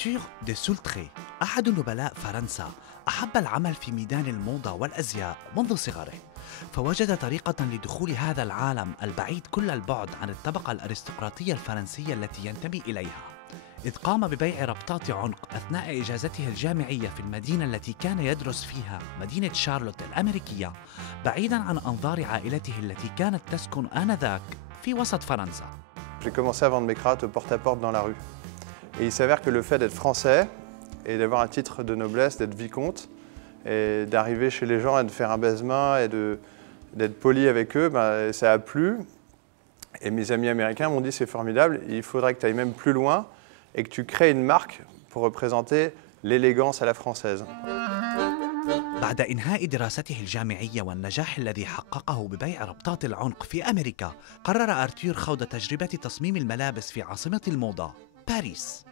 أرتور دي سولتري أحد نبلاء فرنسا أحب العمل في ميدان الموضة والأزياء منذ صغره، فوجد طريقة لدخول هذا العالم البعيد كل البعد عن الطبقة الأرستقراطية الفرنسية التي ينتمي إليها، إذ قام ببيع ربطات عنق أثناء إجازته الجامعية في المدينة التي كان يدرس فيها، مدينة شارلوت الأمريكية، بعيداً عن أنظار عائلته التي كانت تسكن آنذاك في وسط فرنسا. J'ai commencé à vendre mes cravates au porte-à-porte dans la rue. Et il s'avère que le fait d'être français et d'avoir un titre de noblesse, d'être vicomte, et d'arriver chez les gens et de faire un baise-main et d'être poli avec eux, ben, ça a plu. Et mes amis américains m'ont dit c'est formidable, il faudrait que tu ailles même plus loin et que tu crées une marque pour représenter l'élégance à la française. بعد إنهاء دراسته الجامعية والنجاح الذي حققه ببيع ربطات العنق في أمريكا، قرر أرتور خوض تجربة تصميم الملابس في عاصمة الموضة، باريس.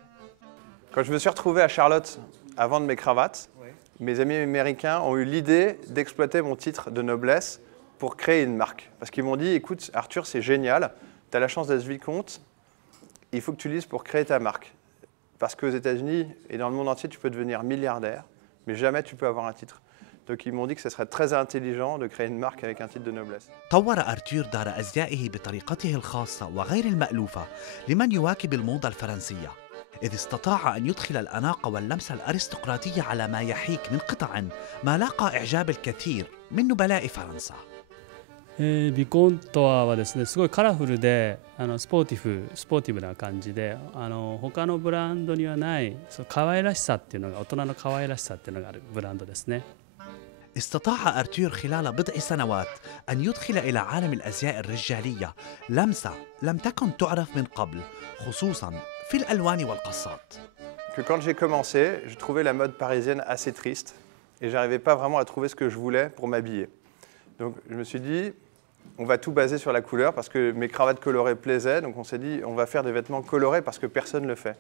Quand je me suis retrouvé à Charlotte à vendre mes cravates, mes amis américains ont eu l'idée d'exploiter mon titre de noblesse pour créer une marque. Parce qu'ils m'ont dit, écoute Arthur, c'est génial, tu as la chance d'être vicomte, il faut que tu lises pour créer ta marque. Parce qu'aux États-Unis et dans le monde entier, tu peux devenir milliardaire, mais jamais tu peux avoir un titre. Donc ils m'ont dit que ce serait très intelligent de créer une marque avec un titre de noblesse. طور أرتور دار أزيائه بطريقته الخاصة وغير المألوفة لمن يواكب الموضة الفرنسية، إذ استطاع أن يدخل الأناقة واللمسة الأرستقراطية على ما يحيك من قطع ما لاقى إعجاب الكثير من نبلاء فرنسا. ビコントはですね、すごいカラフルでスポーティブな感じで、他のブランドにはない可愛らしさっていうのが、大人の可愛らしさっていうのがあるブランドですね。استطاع أرتور خلال بضع سنوات أن يدخل إلى عالم الأزياء الرجالية لمسة لم تكن تعرف من قبل، خصوصاً في الألوان والقصات. Quand j'ai commencé, je trouvais la mode parisienne assez triste et j'arrivais pas vraiment à trouver ce que je voulais pour m'habiller. Donc je me suis dit, on va tout baser sur la couleur parce que mes cravates colorées plaisaient, donc on s'est dit, on va faire des vêtements colorés parce que personne ne le fait.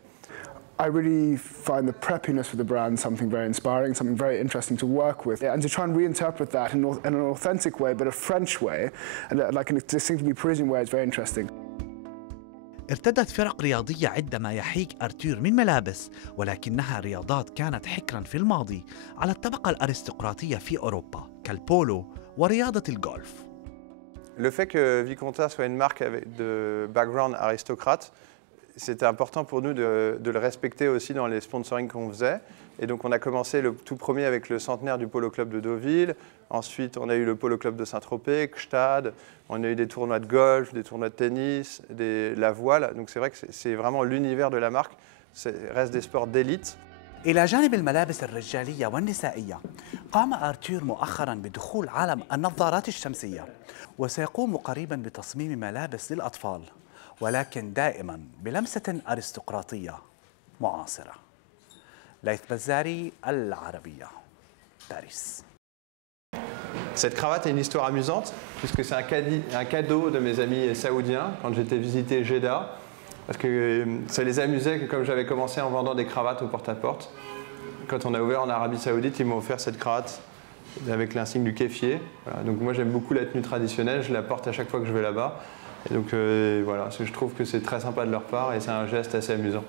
I really find the preppiness of the brand something very inspiring, something very interesting to work with, and to try and reinterpret that in an authentic way, but a French way, and like a distinctly Parisian way is very interesting. ارتدت فرق رياضية عدة ما يحيك أرتور من ملابس، ولكنها رياضات كانت حكراً في الماضي على الطبقة الأرستقراطية في أوروبا كالبولو ورياضة الجولف. Le fait que Viconta soit une marque avec de background aristocrate, c'était important pour nous de le respecter aussi dans les sponsorings qu'on faisait. Et donc on a commencé le tout premier avec le centenaire du Polo Club de Deauville. Ensuite on a eu le Polo Club de Saint-Tropez, Gstaad. On a eu des tournois de golf, des tournois de tennis, la voile. Donc c'est vrai que c'est vraiment l'univers de la marque. Reste des sports d'élite. إلى جانب الملابس الرجالية والنسائية، قام أرتور مؤخراً بدخول عالم النظارات الشمسية، وسيقوم قريباً بتصميم ملابس للأطفال، ولكن دائماً بلمسة أرستقراطية معاصرة. ليث بزاري، العربية، باريس. Cette cravate a une histoire amusante, puisque c'est un cadeau de mes amis saoudiens quand j'étais visiter Jeddah, parce que ça les amusait que comme j'avais commencé en vendant des cravates au porte-à-porte, quand on a ouvert en Arabie Saoudite, ils m'ont offert cette cravate avec l'insigne du kéfier. Voilà. Donc moi j'aime beaucoup la tenue traditionnelle, je la porte à chaque fois que je vais là-bas. Et donc voilà, je trouve que c'est très sympa de leur part et c'est un geste assez amusant.